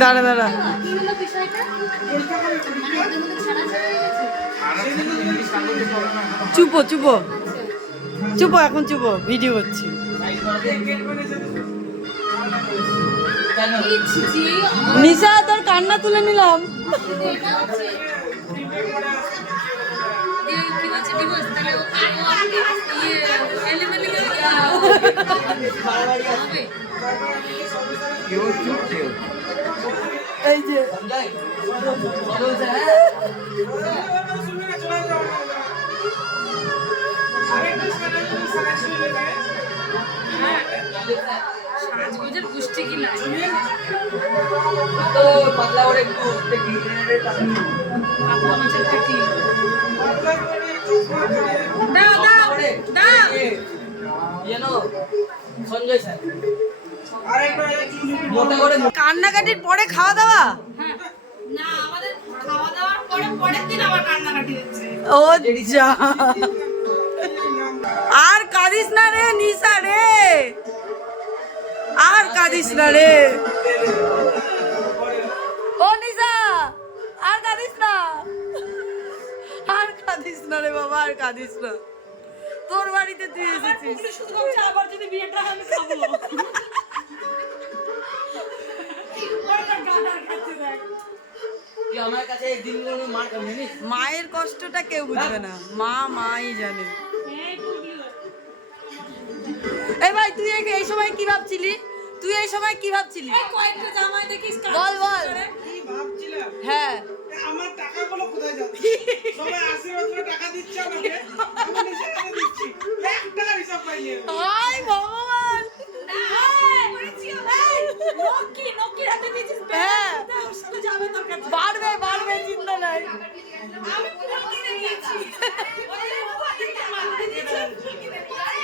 দাঁড়া দাঁড়া। চুপো চুপো। চুপো এখন চুপো। ভিডিও করছি। নিশা তোর কান্না তুলে নিলাম। হচ্ছে কি আমাকে ইয়ে, এলিমেলি করে হবে। এই যে সাজগোজের গোষ্ঠী কি নাই? পাতলা মাছের পেটি। দাও, দাও, দাও। সঞ্জয় স্যার কান্নাকাটির পরে খাওয়া দাওয়া। ও যা। আর কাঁদিস না রে নিশা রে। আর কাঁদিস না রে। ও নিশা আর কাঁদিস না। আর কাঁদিস না রে বাবা আর কাঁদিস না। তোর বাড়িতে তুই এসেছিস। আবার যদি বিয়েটা আমি খাব। মায়ের কষ্টটা কেউ বুঝবে না। মা মাই জানে। এই ভাই তুই এই- সময় কি ভাবছিলি? তুই এই সময় কি ভাবছিলি? বল বল। হ্যাঁ। আমার টাকাগুলো কোথায় যাচ্ছে সবাই আশীর্বাদ করে টাকা দিচ্ছে আমাকে। আমি নিজে দিচ্ছি। এক টাকার হিসাব পাইনি আমি। ভগবান! নকি নকি হাতে দিয়েছিস হ্যাঁ বাড়বে বাড়বে চিন্তা নাই।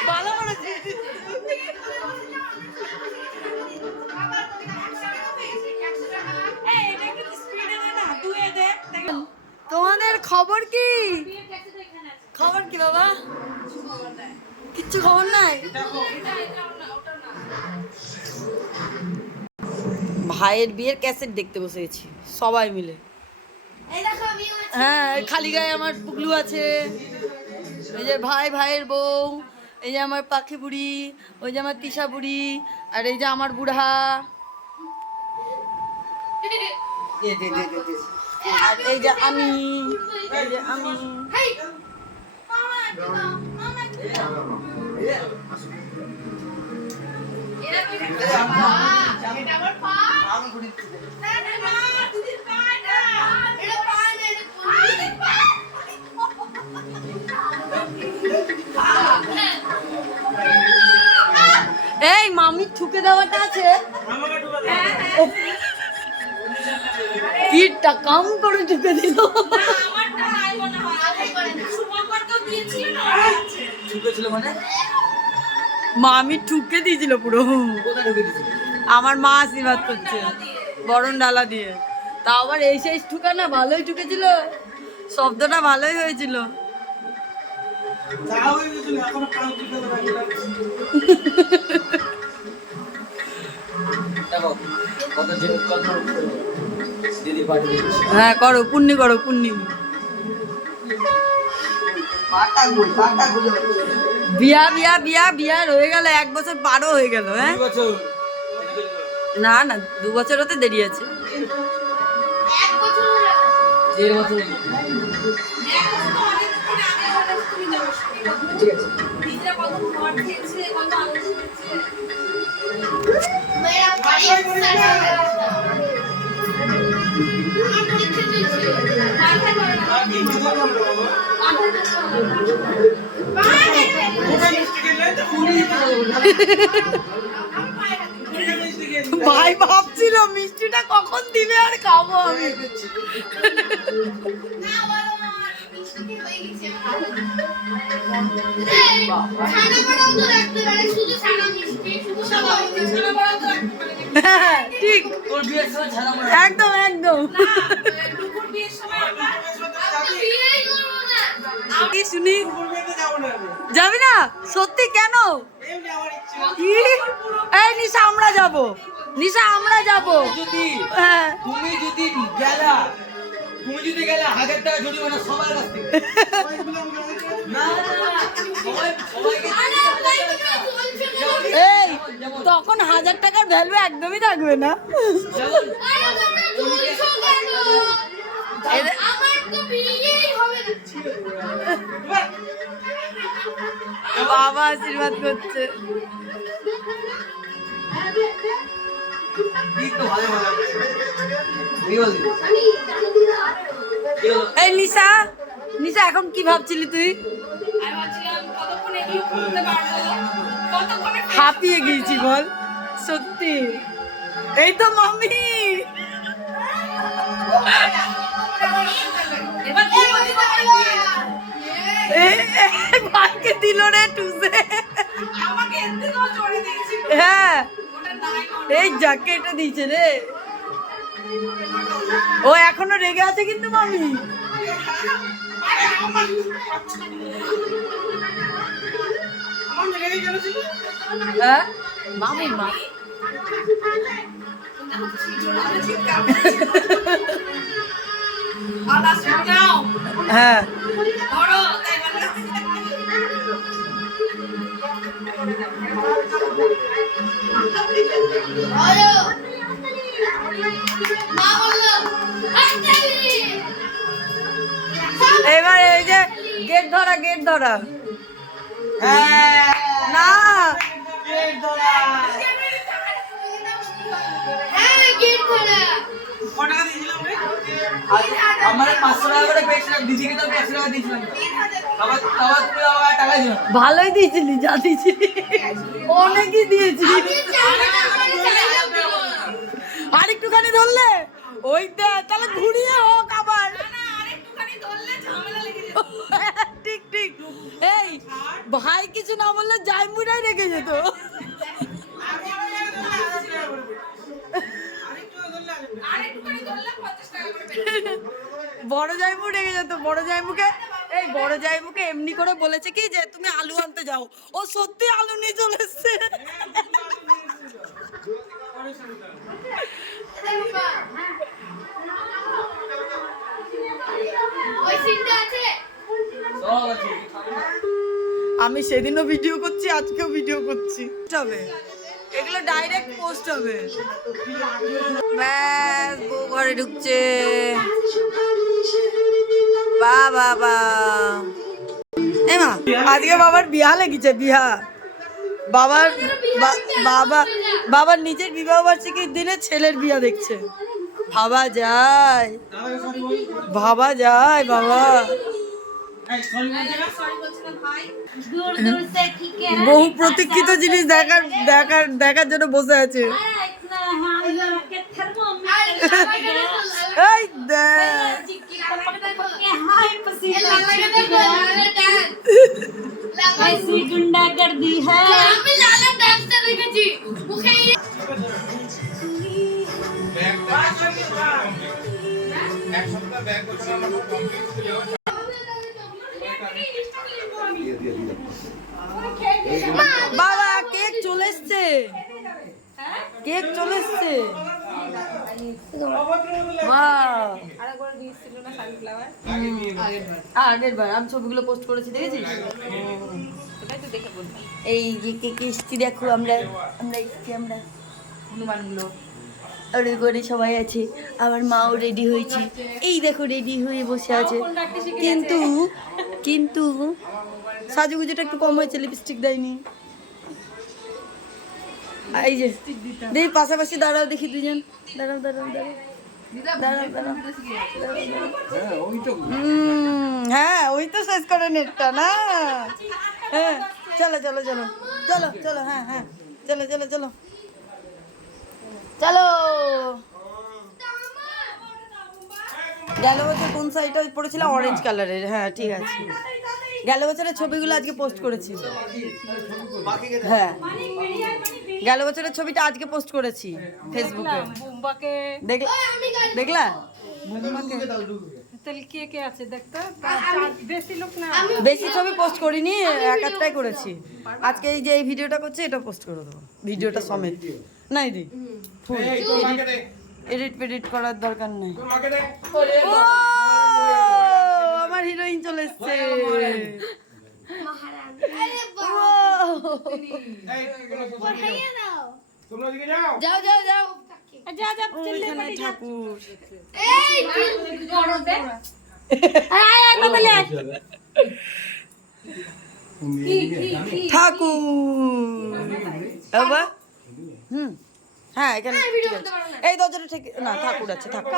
ভালো দে তোমাদের খবর কি? খবর কি বাবা? কিচ্ছু খবর নাই? ভাইয়ের বিয়ের ক্যাসেট দেখতে বসে গেছি সবাই মিলে হ্যাঁ খালি গায়ে আমার পুগলু আছে এই যে ভাই ভাইয়ের বউ এই যে আমার পাখি বুড়ি ওই যে আমার তিশা বুড়ি আর এই যে আমার বুড়া আর এই যে আমি এই যে আমি এই মামি ঠুকে দেওয়াটা আছে। আমাকে ঢুকে দাও। কি টাকাম করে ঠুকে দিল আমারটা নাই মনে? মানে মামি ঠুকে দিয়েছিল পুরো। আমার মা আশীর্বাদ করছে বরণ ডালা দিয়ে। তা আবার এই সেই ঠুকা না ভালোই ঠুকেছিল। শব্দটা ভালোই হয়েছিল। হয়ে করো পুণ্যি করো গুল বিয়া বিয়া বিয়া বিয়া রয়ে গেল এক বছর পারও হয়ে গেল হ্যাঁ? না না দু বছর হতে দেরি আছে। ঠিক আছে। ভাই ভাবছিল মিষ্টিটা কখন দিবে আর খাব আমি। হ্যাঁ, ঠিক। একদম একদম। যাব না? সত্যি কেন? এই নিশা আমরা যাব। নিশা আমরা যাব। হ্যাঁ। তুমি যদি গেলা তুমি যদি গেলে হাজার টাকা জরিমানা সবার কাছ থেকে। এই তখন হাজার টাকার ভ্যালু একদমই থাকবে না। বাবা আশীর্বাদ করছে। এই নিশা নিশা, এখন কি ভাবছিলি তুই? হাঁপিয়ে গিয়েছি বল, সত্যি। এই তো মাম্মি। ভাইকে দিল রে টুসে হ্যাঁ। এই জ্যাকেটটা দিয়েছে রে। ও এখনও রেগে আছে কিন্তু মামি। হ্যাঁ? মামি মা। হ্যাঁ। এবার এই যে গেট ধরা গেট ধরা। হ্যাঁ। না। পেট ধরা হ্যাঁ গেট খোলা ভালোই দিয়েছিলি যা দিয়েছিলি। অনেকই দিয়েছি আর একটুখানি ধরলে? ওই দেখ তাহলে ঘুরিয়ে হোক আবার। ঠিক ঠিক। এই ভাই কিছু না বললে জাইমুরাই রেখে যেত। বড় জাইমু রেগে যেত বড় জাইমুকে। এই বড় জাইমুকে এমনি করে বলেছে কি যে তুমি আলু আনতে যাও। ও সত্যি আলু নিয়ে চলে এসছে। আমি সেদিনও ভিডিও করছি আজকেও ভিডিও করছি। হবে এগুলো ডাইরেক্ট পোস্ট হবে। ব্যাস, বউ ঘরে ঢুকছে। বা বা বা। এই আজকে বাবার বিয়া লেগেছে, বিয়া। বাবার বাবা, বাবার নিজের বিবাহ বার্ষিকীর দিনে ছেলের বিয়া দেখছে। ভাবা যায় ভাবা যায়, বাবা। বহু প্রতীক্ষিত জিনিস দেখার দেখার দেখার জন্য বসে আছে। চলে এসছে কেক চলে এসছে. আগের বার আমি ছবিগুলো পোস্ট করেছি দেখেছিস? এই যে কেক এসছি দেখো আমরা আমরা এসছি আমরা। হনুমানগুলো। করে সবাই আছে আমার মাও রেডি হয়েছে। এই দেখো রেডি হয়ে বসে আছে। কিন্তু কিন্তু সাজুগুজুটা একটু কম হয়েছে লিপস্টিক দেয়নি। এই যে দেখি পাশাপাশি দাঁড়াও দেখি দুজন। দাঁড়াও দাঁড়াও দাঁড়াও। হ্যাঁ ওই তো। শেষ করে নেটটা না? হ্যাঁ চলো চলো চলো চলো চলো হ্যাঁ হ্যাঁ চলো চলো চলো। চলো। গেল বছর কোন শাড়িটা ওই পরেছিলাম অরেঞ্জ কালারের হ্যাঁ ঠিক আছে। গেল বছরের ছবিগুলো আজকে পোস্ট করেছি। হ্যাঁ। গেল বছরের ছবিটা আজকে পোস্ট করেছি ফেসবুকে দেখলা? দেখলা তাহলে কে কে আছে দেখতো? তা- চার- বেশি লোক না? বেশি ছবি পোস্ট করিনি এক একটাই করেছি। আজকে এই যে এই ভিডিওটা করছি এটা পোস্ট করে দেবো। ভিডিওটা সমেত। নাই দি। দে। এডিট ফেডিট করার দরকার নেই। তোর মাকে দে। ও আমার হিরোইন চলে এসছে। যাও যাও ঠাকুর ঠাকুর হুম হ্যাঁ এখানে ঠিক আছে। এই দরজাটা ঠিক না ঠাকুর আছে ঠাকুর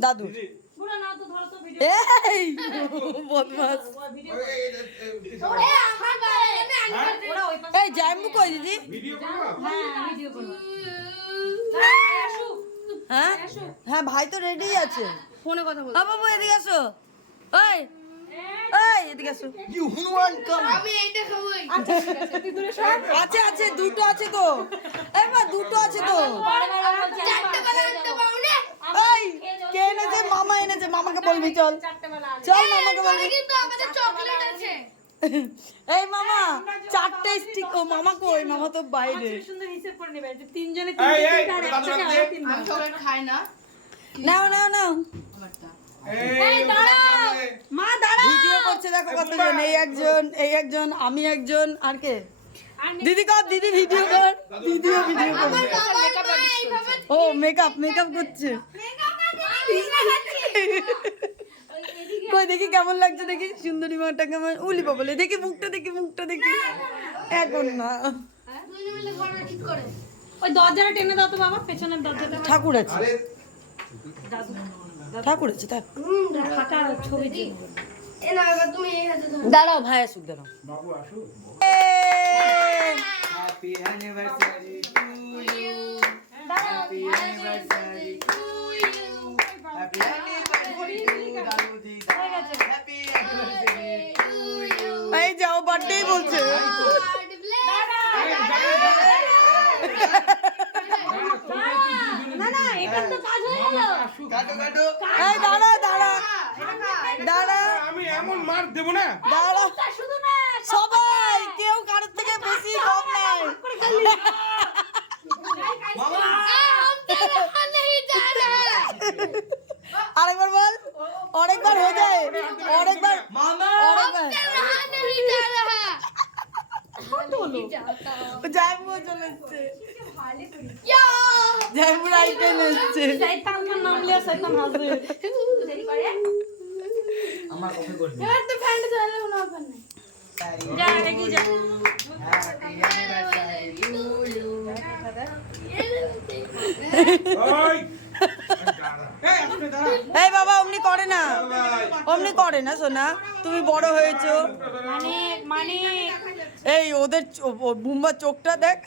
দাদু এই জাইমু কই দিদি হ্যাঁ ভিডিও করো আসো হ্যাঁ হ্যাঁ ভাই তো রেডি আছে ফোনে কথা বল হ্যাঁ বাবু এদিকে আসো ওই এই এদিকে আসো ইউ হনুমান কাম আছে আছে দুটো আছে তো এই মা দুটো আছে তো কে এনেছে মামা এনেছে মামাকে বলবি চল। চল মামাকে বলবি কিন্তু আমাদের চকলেট আছে এই মামা চারটে স্টিক ও মামা কই মামা তো বাইরে সুন্দর হিসেব করে নেবে যে তিনজনে তিন। চকলেট খাই না নাও নাও নাও এই দাঁড়াও মা দাঁড়া ভিডিও করছে দেখো কতজন এই একজন এই একজন আমি একজন আর কে দিদি কর দিদি ভিডিও কর দিদিও ভিডিও কর ও মেকআপ মেকআপ করছে কই দেখি কেমন লাগছে দেখি। সুন্দরী মাটা কেমন? উলি বলে দেখি মুখটা দেখি মুখটা দেখি। এখন না। ওই দরজাটা টেনে দাও তো বাবা পেছনের দরজাটা ঠাকুর আছে। ঠাকুর আছে থাক। ছবি দাঁড়াও ভাই আসুক দাঁড়াও। বাবু আসো happy anniversary to you happy anniversary happy anniversary to দাদুজি happy anniversary to you এই যাও বার্থডে বলছে। না না এটা তো কাজ হয়ে গেল। কাটো কাটো। এই দাঁড়া দাঁড়া। দাঁড়া। আমি এমন মার দেবো না। দাঁড়া। শুধু না সবাই কেউ কারোর থেকে বেশি কম নাই আরেকবার বল। অনেকবার হয়ে যায়। অনেকবার মামা। হলো চলে এসছে। এসছে। নাম লিয়া এই বাবা অমনি করে না। অমনি করে না সোনা। তুমি বড় হয়েছো। মানে মানে। এই ওদের বুম্বার চোখটা দেখ।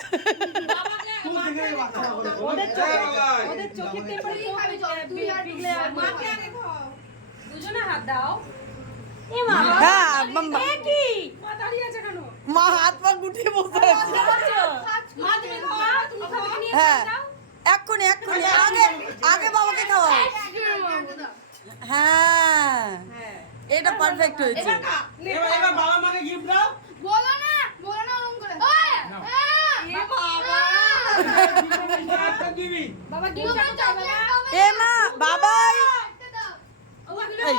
ওদের চোখে ওদের চোখের টেম্পারে পিগলে দুজনে হাত দাও। এ মা হ্যাঁ বাম্বা। হাত পা গুটিয়ে বসে হ্যাঁ এক্ষুনি এক্ষুনি আগে আগে বাবাকে খাওয়াও। হ্যাঁ এটা পারফেক্ট হয়েছে। এবার বাবা মাকে গিফট দাও। বলো এ বাবা একটা দিবি বাবা কি চকলেট এ মা বাবাই এই